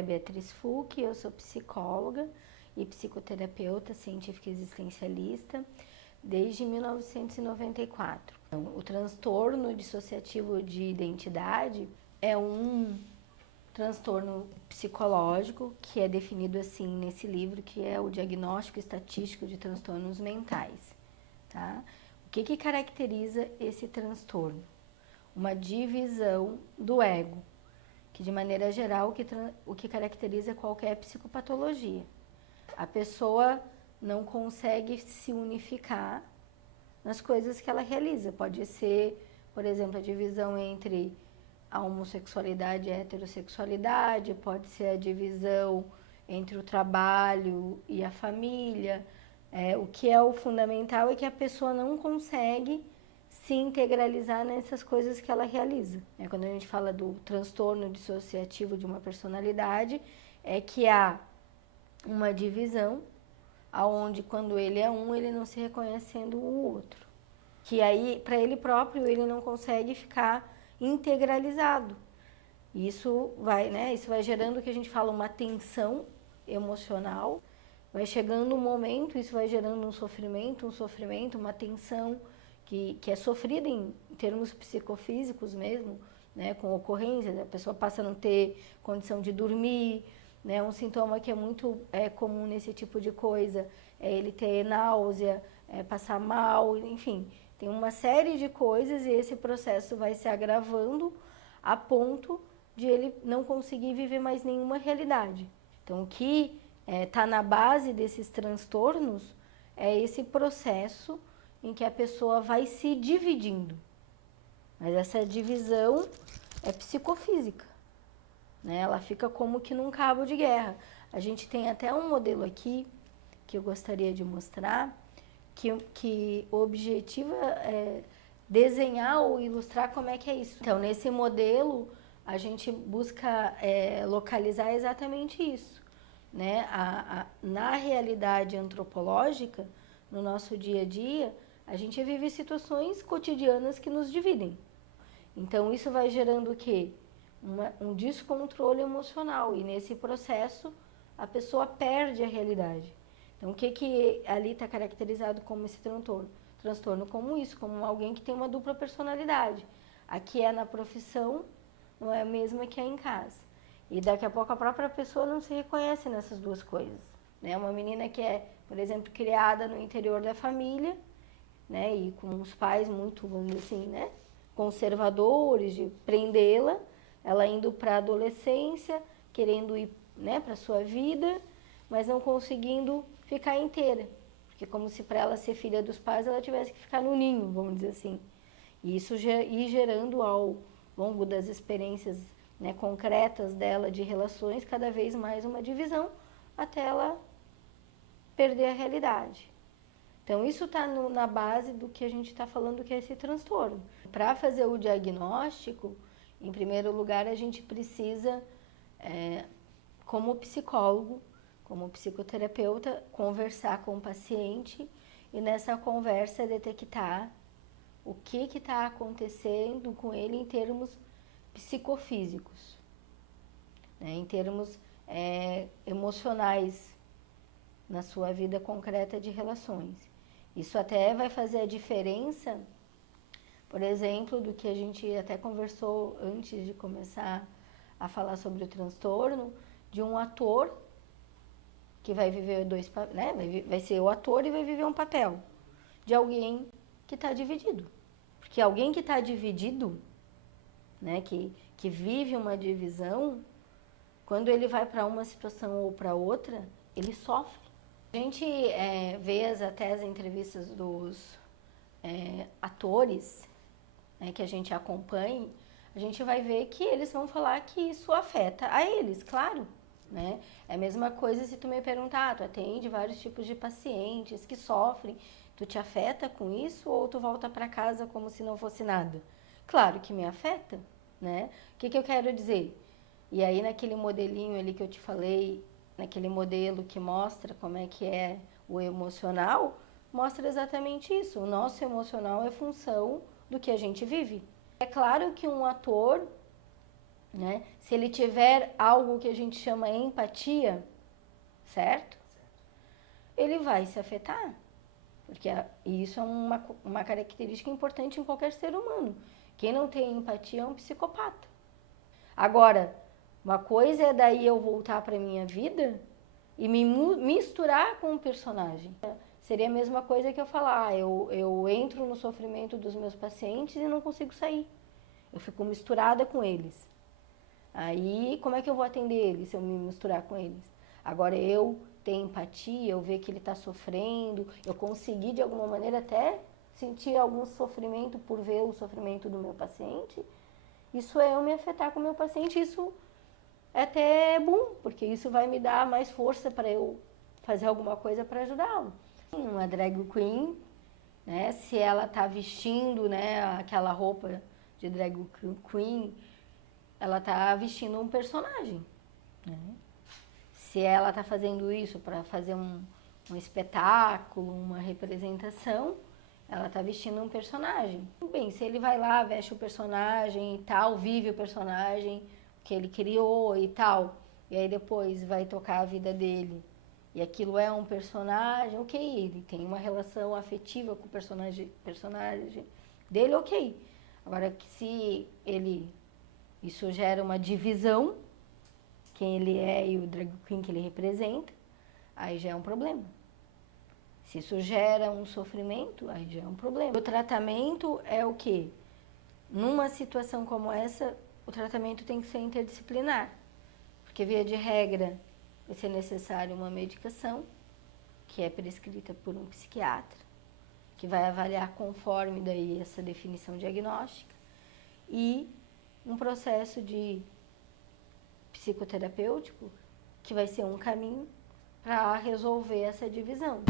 é Beatriz Fuch, eu sou psicóloga e psicoterapeuta científica existencialista desde 1994. O transtorno dissociativo de identidade é um transtorno psicológico que é definido assim nesse livro, que é o Diagnóstico Estatístico de Transtornos Mentais. Tá? O que caracteriza esse transtorno? Uma divisão do ego, que de maneira geral o que caracteriza qualquer psicopatologia. A pessoa não consegue se unificar nas coisas que ela realiza. Pode ser, por exemplo, a divisão entre a homossexualidade e a heterossexualidade, pode ser a divisão entre o trabalho e a família. O que é o fundamental é que a pessoa não consegue se integralizar nessas coisas que ela realiza. Quando a gente fala do transtorno dissociativo de uma personalidade, é que há uma divisão aonde quando ele é um, ele não se reconhece sendo o outro. Que aí, para ele próprio, ele não consegue ficar integralizado. Isso vai gerando o que a gente fala, uma tensão emocional. Vai chegando um momento, isso vai gerando um sofrimento, uma tensão que é sofrida em termos psicofísicos mesmo, né, com ocorrências, a pessoa passa a não ter condição de dormir, né, um sintoma que é muito comum nesse tipo de coisa é ele ter náusea, passar mal, enfim, tem uma série de coisas e esse processo vai se agravando a ponto de ele não conseguir viver mais nenhuma realidade. Então, o que está na base desses transtornos é esse processo em que a pessoa vai se dividindo. Mas essa divisão é psicofísica, né? Ela fica como que num cabo de guerra. A gente tem até um modelo aqui que eu gostaria de mostrar, que o objetivo é desenhar ou ilustrar como é que é isso. Então, nesse modelo, a gente busca localizar exatamente isso, né? Na realidade antropológica, no nosso dia a dia, a gente vive situações cotidianas que nos dividem. Então, isso vai gerando o quê? Um descontrole emocional. E nesse processo, a pessoa perde a realidade. Então, o que ali está caracterizado como esse transtorno? Transtorno como isso, como alguém que tem uma dupla personalidade. Aqui é na profissão, não é a mesma que é em casa. E daqui a pouco a própria pessoa não se reconhece nessas duas coisas. Né? Uma menina que é, por exemplo, criada no interior da família, né, e com os pais muito, vamos dizer assim, né, conservadores, de prendê-la, ela indo para a adolescência, querendo ir, né, para a sua vida, mas não conseguindo ficar inteira. Porque como se para ela ser filha dos pais, ela tivesse que ficar no ninho, vamos dizer assim. E isso ir gerando ao longo das experiências, né, concretas dela de relações, cada vez mais uma divisão, até ela perder a realidade. Então, isso está na base do que a gente está falando, que é esse transtorno. Para fazer o diagnóstico, em primeiro lugar, a gente precisa, como psicólogo, como psicoterapeuta, conversar com o paciente e nessa conversa detectar o que está acontecendo com ele em termos psicofísicos, né, em termos emocionais na sua vida concreta de relações. Isso até vai fazer a diferença, por exemplo, do que a gente até conversou antes de começar a falar sobre o transtorno, de um ator que vai viver né, vai ser o ator e vai viver um papel de alguém que está dividido. Porque alguém que está dividido, né, que vive uma divisão, quando ele vai para uma situação ou para outra, ele sofre. A gente vê até as entrevistas dos atores, né, que a gente acompanha, a gente vai ver que eles vão falar que isso afeta a eles, claro. Né? É a mesma coisa se tu me perguntar, tu atende vários tipos de pacientes que sofrem, tu te afeta com isso ou tu volta para casa como se não fosse nada? Claro que me afeta, né? O que eu quero dizer? E aí naquele modelinho ali que eu te falei, naquele modelo que mostra como é que é o emocional, mostra exatamente isso. O nosso emocional é função do que a gente vive. É claro que um ator né? Se ele tiver algo que a gente chama empatia, certo? Ele vai se afetar. Porque isso é uma característica importante em qualquer ser humano. Quem não tem empatia é um psicopata. Agora, uma coisa é daí eu voltar para minha vida e me misturar com o personagem. Seria a mesma coisa que eu falar, eu entro no sofrimento dos meus pacientes e não consigo sair. Eu fico misturada com eles. Aí, como é que eu vou atender eles se eu me misturar com eles? Agora, eu ter empatia, eu ver que ele está sofrendo, eu conseguir de alguma maneira até sentir algum sofrimento por ver o sofrimento do meu paciente, isso é eu me afetar com o meu paciente, isso é até bom, porque isso vai me dar mais força para eu fazer alguma coisa para ajudá-lo. Uma drag queen, né, se ela está vestindo, né, aquela roupa de drag queen, ela está vestindo um personagem, né? Se ela está fazendo isso para fazer um espetáculo, uma representação, ela está vestindo um personagem. Bem, se ele vai lá, veste o personagem e tal, vive o personagem que ele criou e tal, e aí depois vai tocar a vida dele, e aquilo é um personagem, ok, ele tem uma relação afetiva com o personagem dele, ok. Agora, se isso gera uma divisão, quem ele é e o drag queen que ele representa, aí já é um problema. Se isso gera um sofrimento, aí já é um problema. O tratamento é o quê? Numa situação como essa, o tratamento tem que ser interdisciplinar. Porque, via de regra, vai ser necessário uma medicação, que é prescrita por um psiquiatra, que vai avaliar conforme daí essa definição diagnóstica, e um processo de psicoterapêutico, que vai ser um caminho para resolver essa divisão.